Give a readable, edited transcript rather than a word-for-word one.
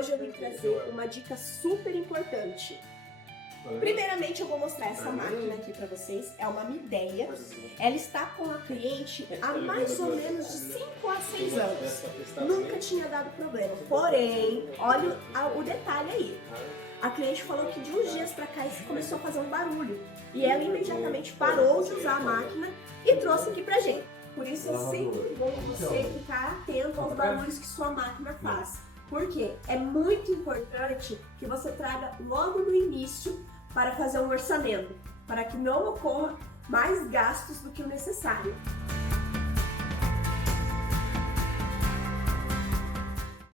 hoje eu vim trazer uma dica super importante. Primeiramente eu vou mostrar essa máquina aqui para vocês, é uma Midea. Ela está com a cliente há mais ou menos de 5 a 6 anos. Nunca tinha dado problema, porém, olha o detalhe aí. A cliente falou que de uns dias para cá isso começou a fazer um barulho. E ela imediatamente parou de usar a máquina e trouxe aqui pra gente. Por isso é sempre bom você ficar atento aos barulhos que sua máquina faz. Por quê? É muito importante que você traga logo no início para fazer um orçamento, para que não ocorra mais gastos do que o necessário.